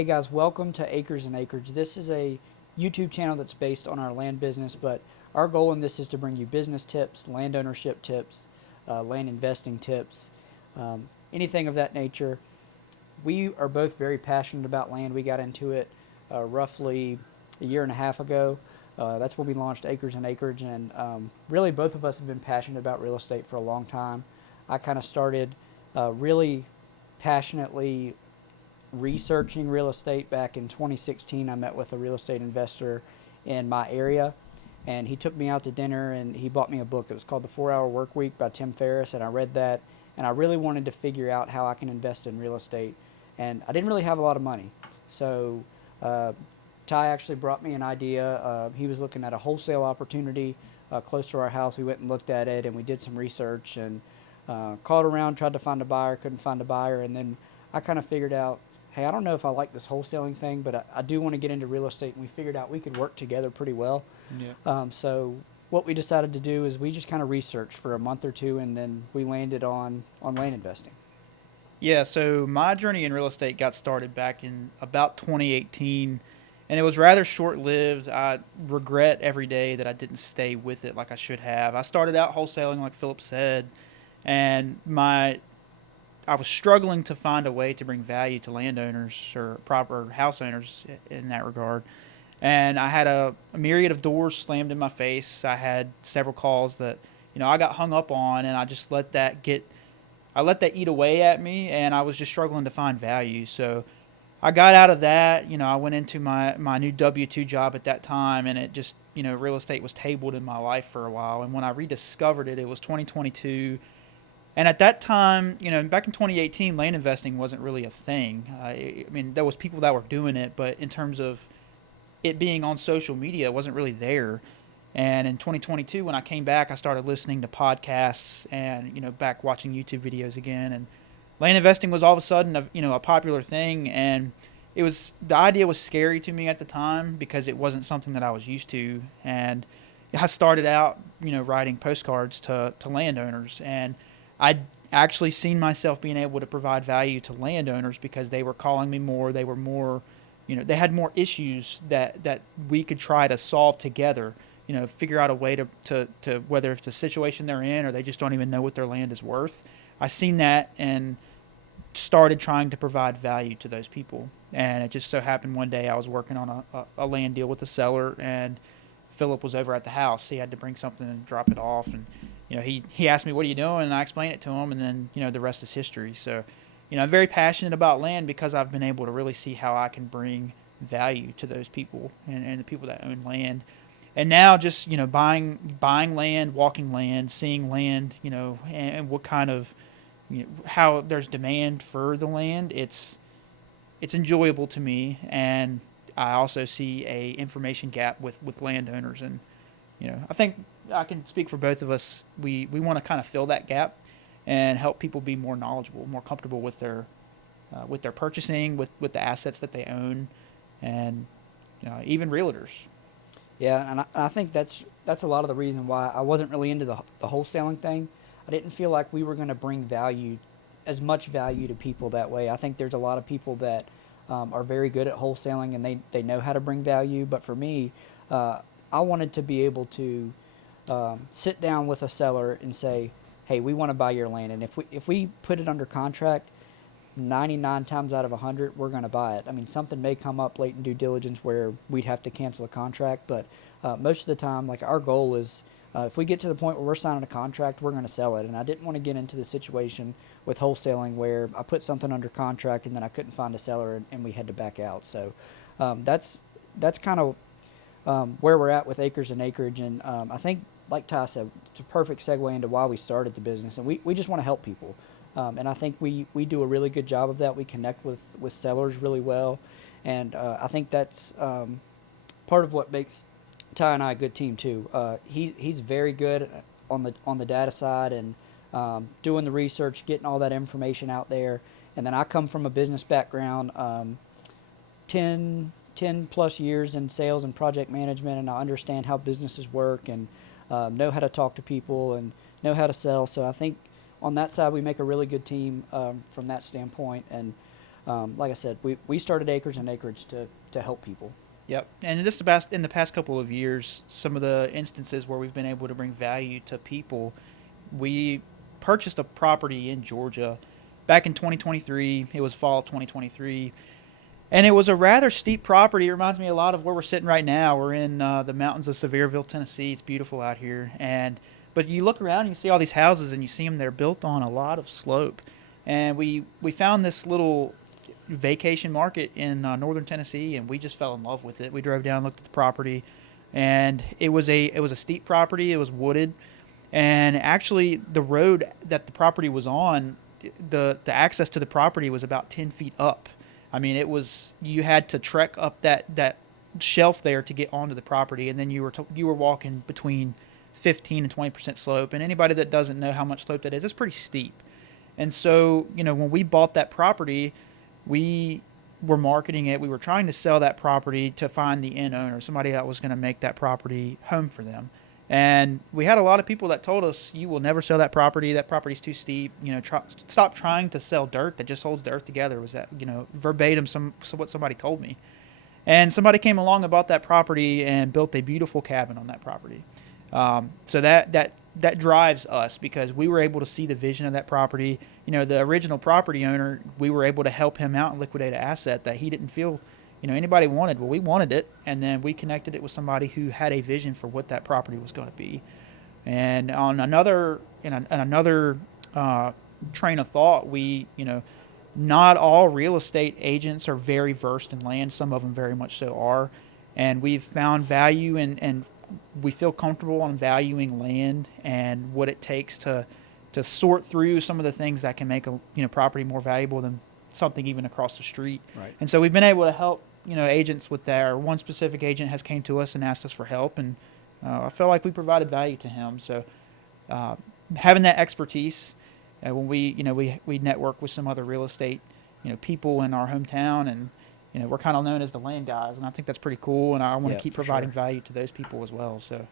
Hey guys, welcome to Acres and Acreage. This is a YouTube channel that's based on our land business, but our goal in this is to bring you business tips, land ownership tips, land investing tips, anything of that nature. We are both very passionate about land. We got into it roughly a year and a half ago. That's when we launched Acres and Acreage, and really both of us have been passionate about real estate for a long time. I kind of started really passionately researching real estate back in 2016. I met with a real estate investor in my area, and he took me out to dinner and he bought me a book. It was called The 4 Hour Work Week by Tim Ferriss, and I read that, and I really wanted to figure out how I can invest in real estate. And I didn't really have a lot of money. So Ty actually brought me an idea. He was looking at a wholesale opportunity close to our house. We went and looked at it, and we did some research and called around, tried to find a buyer, couldn't find a buyer, and then I kind of figured out, hey, I don't know if I like this wholesaling thing, but I do want to get into real estate, and we figured out we could work together pretty well. Yeah. So what we decided to do is we just kind of researched for a month or two, and then we landed on land investing. Yeah, so my journey in real estate got started back in about 2018, and it was rather short lived. I regret every day that I didn't stay with it like I should have. I started out wholesaling, like Philip said, and I was struggling to find a way to bring value to landowners or proper house owners in that regard. And I had a myriad of doors slammed in my face. I had several calls that, I got hung up on, and I let that eat away at me, and I was just struggling to find value. So I got out of that. I went into my new W-2 job at that time, and it just, real estate was tabled in my life for a while. And when I rediscovered it, it was 2022. And at that time, back in 2018, land investing wasn't really a thing. I mean, there was people that were doing it, but in terms of it being on social media, it wasn't really there. And in 2022, when I came back, I started listening to podcasts and back watching YouTube videos again. And land investing was all of a sudden a popular thing, and the idea was scary to me at the time because it wasn't something that I was used to. And I started out writing postcards to landowners, and I'd actually seen myself being able to provide value to landowners because they were calling me more. They were more, they had more issues that we could try to solve together. Figure out a way to whether it's a situation they're in or they just don't even know what their land is worth. I seen that and started trying to provide value to those people. And it just so happened one day I was working on a land deal with the seller, and Philip was over at the house. He had to bring something and drop it off, and he asked me, "What are you doing?" And I explained it to him, and then the rest is history. So, I'm very passionate about land because I've been able to really see how I can bring value to those people and the people that own land. And now just buying land, walking land, seeing land, and what kind of how there's demand for the land. It's enjoyable to me, and I also see a information gap with landowners, and I think I can speak for both of us. We want to kind of fill that gap and help people be more knowledgeable, more comfortable with their purchasing, with the assets that they own, and even realtors. Yeah, and I think that's a lot of the reason why I wasn't really into the wholesaling thing. I didn't feel like we were going to bring value, as much value to people that way. I think there's a lot of people that are very good at wholesaling, and they know how to bring value. But for me, I wanted to be able to sit down with a seller and say, hey, we want to buy your land. And if we put it under contract, 99 times out of 100, we're going to buy it. I mean, something may come up late in due diligence where we'd have to cancel a contract, but most of the time, like, our goal is if we get to the point where we're signing a contract, we're going to sell it. And I didn't want to get into the situation with wholesaling where I put something under contract and then I couldn't find a seller, and we had to back out. So that's kind of where we're at with Acres and Acreage. And I think, like Ty said, it's a perfect segue into why we started the business. And we just want to help people. And I think we do a really good job of that. We connect with sellers really well. And I think that's part of what makes Ty and I a good team too. He's very good on the data side and doing the research, getting all that information out there. And then I come from a business background, 10 plus years in sales and project management, and I understand how businesses work and know how to talk to people and know how to sell. So I think on that side we make a really good team from that standpoint. And like I said, we started Acres and Acreage to help people. Yep. And in the past couple of years, some of the instances where we've been able to bring value to people, we purchased a property in Georgia back in 2023. It was fall of 2023. And it was a rather steep property. It reminds me a lot of where we're sitting right now. We're in the mountains of Sevierville, Tennessee. It's beautiful out here. But you look around and you see all these houses and you see them, they're built on a lot of slope. And we found this little vacation market in northern Tennessee, and we just fell in love with it. We drove down, looked at the property, and it was a steep property. It was wooded, and actually the road that the property was on, the access to the property was about 10 feet up. I mean, you had to trek up that shelf there to get onto the property, and then you were walking between 15 and 20% slope. And anybody that doesn't know how much slope that is, it's pretty steep. And so, when we bought that property, we were marketing it. We were trying to sell that property to find the end owner, somebody that was going to make that property home for them. And we had a lot of people that told us, you will never sell that property. That property's too steep. Stop trying to sell dirt that just holds the earth together. Was that, verbatim what somebody told me. And somebody came along and bought that property and built a beautiful cabin on that property. So that drives us, because we were able to see the vision of that property. The original property owner, we were able to help him out and liquidate an asset that he didn't feel anybody wanted. Well, we wanted it, and then we connected it with somebody who had a vision for what that property was going to be. And on another train of thought, not all real estate agents are very versed in land. Some of them very much so are, and we've found value and we feel comfortable on valuing land and what it takes to sort through some of the things that can make a property more valuable than something even across the street. Right. And so we've been able to help agents with that. Or one specific agent has came to us and asked us for help, and I feel like we provided value to him. So having that expertise, when we network with some other real estate people in our hometown, and we're kind of known as the land guys, and I think that's pretty cool, and I want to keep providing value to those people as well. So,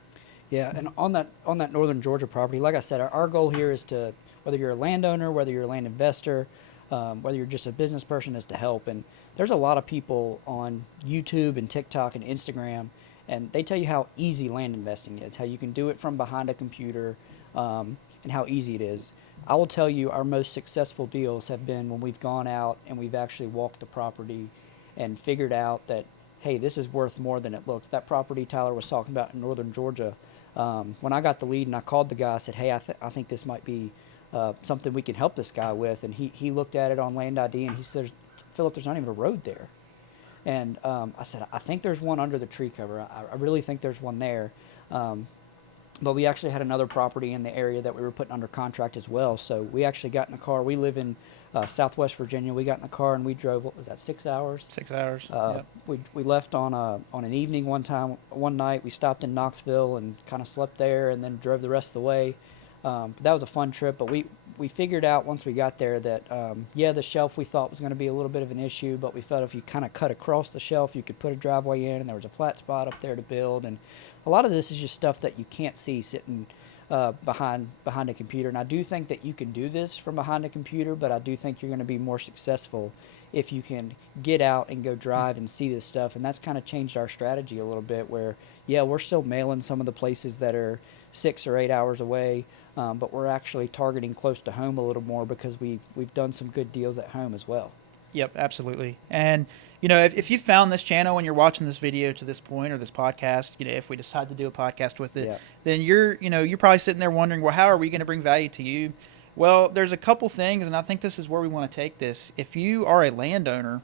yeah, and on that northern Georgia property, like I said, our goal here is to, whether you're a landowner, whether you're a land investor, whether you're just a business person, is to help. And there's a lot of people on YouTube and TikTok and Instagram, and they tell you how easy land investing is, how you can do it from behind a computer, and how easy it is. I will tell you, our most successful deals have been when we've gone out and we've actually walked the property and figured out that, hey, this is worth more than it looks. That property Tyler was talking about in northern Georgia, when I got the lead and I called the guy, I said, hey, I think this might be something we can help this guy with. And he looked at it on Land ID and he said, Philip, there's not even a road there. And I said, I think there's one under the tree cover. I really think there's one there. But we actually had another property in the area that we were putting under contract as well. So we actually got in the car. We live in Southwest Virginia. We got in the car and we drove, what was that, 6 hours? 6 hours. Yep. We left on an evening one night. We stopped in Knoxville and kind of slept there and then drove the rest of the way. But that was a fun trip. But we figured out once we got there that, the shelf we thought was going to be a little bit of an issue, but we felt if you kind of cut across the shelf, you could put a driveway in, and there was a flat spot up there to build. And a lot of this is just stuff that you can't see sitting behind a computer. And I do think that you can do this from behind a computer, but I do think you're going to be more successful if you can get out and go drive and see this stuff. And that's kind of changed our strategy a little bit, where, we're still mailing some of the places that are 6 or 8 hours away, but we're actually targeting close to home a little more because we've done some good deals at home as well. Yep, absolutely. And if you found this channel and you're watching this video to this point, or this podcast, if we decide to do a podcast with it, then you're probably sitting there wondering, well, how are we going to bring value to you? Well, there's a couple things, and I think this is where we want to take this. If you are a landowner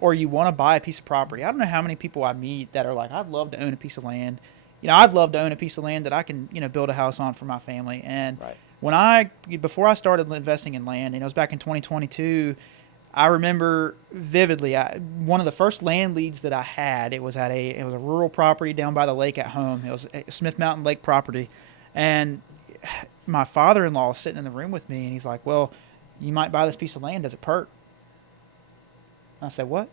or you want to buy a piece of property, I don't know how many people I meet that are like, I'd love to own a piece of land. I'd love to own a piece of land that I can, build a house on for my family. And before I started investing in land, and it was back in 2022, I remember vividly, one of the first land leads that I had, it was a rural property down by the lake at home. It was a Smith Mountain Lake property. And my father-in-law was sitting in the room with me, and he's like, well, you might buy this piece of land. Does it perk? And I said, what?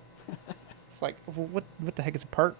It's like, well, what the heck is a perk?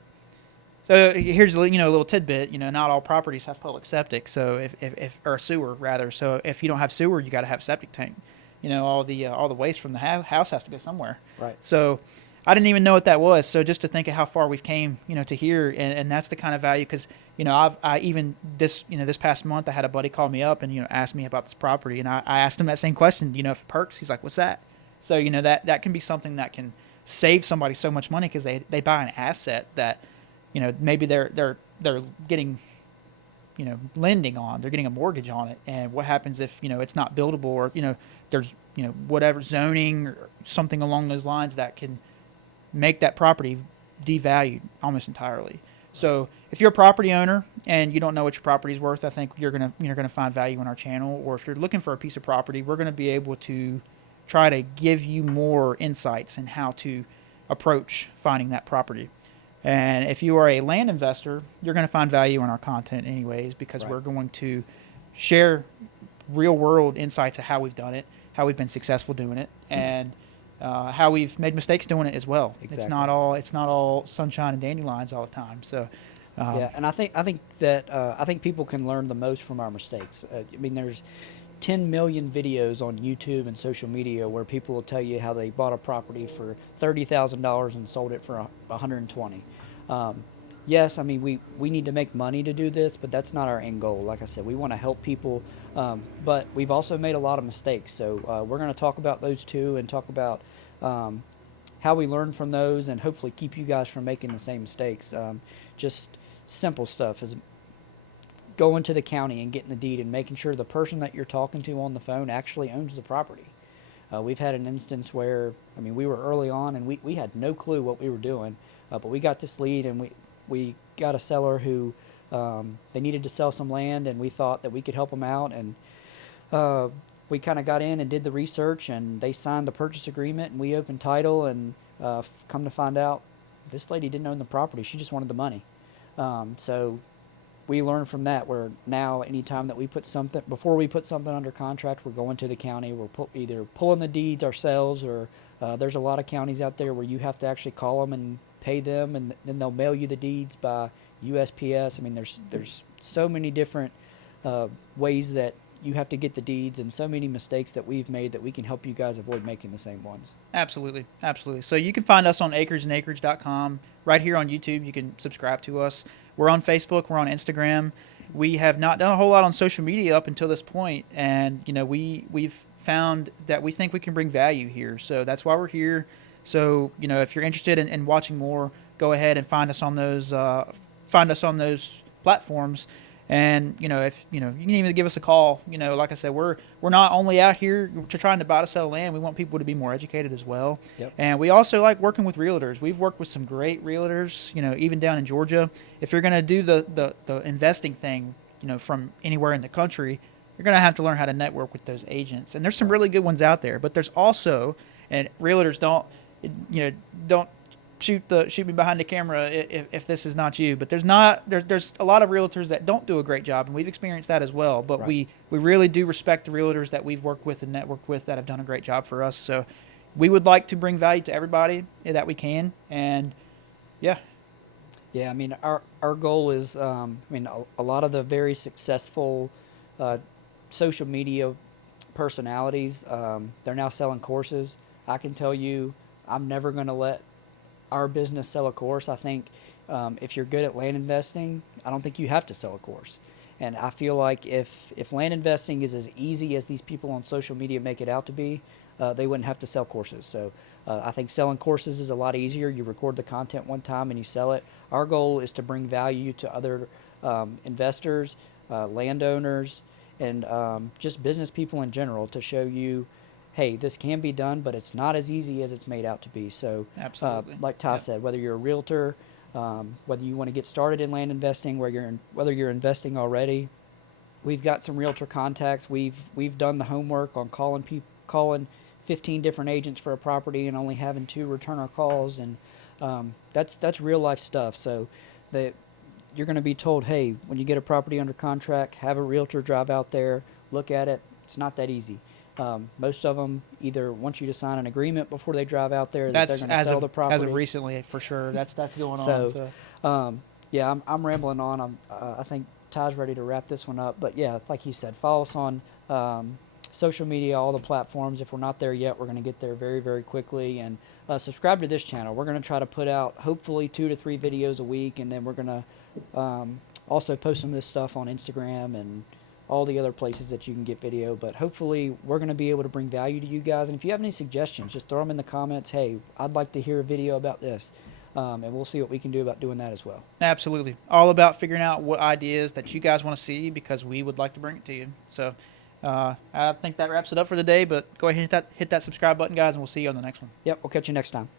So here's a little tidbit. Not all properties have public septic, so if or sewer rather. So if you don't have sewer, you got to have septic tank. all the waste from the house has to go somewhere. Right. So I didn't even know what that was. So just to think of how far we've came, to here, and that's the kind of value. Because I even this past month I had a buddy call me up and asked me about this property, and I asked him that same question. If it perks, he's like, "What's that?" So that can be something that can save somebody so much money because they buy an asset that maybe they're getting lending on, they're getting a mortgage on it, and what happens if it's not buildable, or there's whatever zoning or something along those lines that can make that property devalued almost entirely. So if you're a property owner and you don't know what your property is worth, I think you're gonna find value in our channel. Or if you're looking for a piece of property, we're gonna be able to try to give you more insights in how to approach finding that property. And if you are a land investor, you're going to find value in our content anyways, because Right. we're going to share real world insights of how we've done it, how we've been successful doing it, and how we've made mistakes doing it as well. Exactly. It's not all sunshine and dandelions all the time. So Yeah, and I think people can learn the most from our mistakes. I mean, there's 10 million videos on YouTube and social media where people will tell you how they bought a property for $30,000 and sold it for 120. Yes, I mean we need to make money to do this, but that's not our end goal. Like I said, we want to help people, but we've also made a lot of mistakes. So we're going to talk about those too, and talk about how we learn from those, and hopefully keep you guys from making the same mistakes. Just simple stuff is going to the county and getting the deed and making sure the person that you're talking to on the phone actually owns the property. We've had an instance where, I mean, we were early on and we had no clue what we were doing, but we got this lead, and we got a seller who they needed to sell some land, and we thought that we could help them out. And we kind of got in and did the research, and they signed a purchase agreement, and we opened title, and come to find out this lady didn't own the property. She just wanted the money. So we learned from that, where now anytime that we put something, before we put something under contract, we're going to the county. We're either pulling the deeds ourselves, or there's a lot of counties out there where you have to actually call them and pay them, and then they'll mail you the deeds by USPS. I mean, there's so many different ways that you have to get the deeds, and so many mistakes that we've made that we can help you guys avoid making the same ones. Absolutely. Absolutely. So you can find us on acresandacreage.com. Right here on YouTube, you can subscribe to us. We're on Facebook. We're on Instagram. We have not done a whole lot on social media up until this point, and we've found that we think we can bring value here. So that's why we're here. So if you're interested in watching more, go ahead and find us on those platforms. And if you can even give us a call. Like I said, we're not only out here trying to buy to sell land. We want people to be more educated as well. Yep. And we also like working with realtors. We've worked with some great realtors. Even down in Georgia. If you're going to do the investing thing, from anywhere in the country, you're going to have to learn how to network with those agents. And there's some really good ones out there. But there's also, and realtors don't shoot me behind the camera if this is not you. But there's a lot of realtors that don't do a great job, and we've experienced that as well. But Right. we really do respect the realtors that we've worked with and networked with that have done a great job for us. So we would like to bring value to everybody that we can. And yeah. Yeah, I mean, our goal is, a lot of the very successful social media personalities, they're now selling courses. I can tell you, I'm never going to let our business sell a course. I think if you're good at land investing, I don't think you have to sell a course. And I feel like if land investing is as easy as these people on social media make it out to be, they wouldn't have to sell courses. So I think selling courses is a lot easier. You record the content one time and you sell it. Our goal is to bring value to other investors, landowners, and just business people in general, to show you, hey, this can be done, but it's not as easy as it's made out to be. So, Absolutely. like Ty said, whether you're a realtor, whether you want to get started in land investing, whether you're investing already, we've got some realtor contacts. We've done the homework on calling 15 different agents for a property and only having 2 return our calls, and that's real life stuff. So that you're going to be told, hey, when you get a property under contract, have a realtor drive out there, look at it. It's not that easy. Most of them either want you to sign an agreement before they drive out there that they're going to sell the property. As of recently, for sure. That's going on. So, yeah, I'm rambling on. I think Ty's ready to wrap this one up. But yeah, like he said, follow us on social media, all the platforms. If we're not there yet, we're going to get there very, very quickly. And subscribe to this channel. We're going to try to put out hopefully 2 to 3 videos a week, and then we're going to also post some of this stuff on Instagram and all the other places that you can get video. But hopefully we're going to be able to bring value to you guys. And if you have any suggestions, just throw them in the comments. Hey, I'd like to hear a video about this. And we'll see what we can do about doing that as well. Absolutely. All about figuring out what ideas that you guys want to see, because we would like to bring it to you. So I think that wraps it up for today, but go ahead and hit that subscribe button, guys, and we'll see you on the next one. Yep, we'll catch you next time.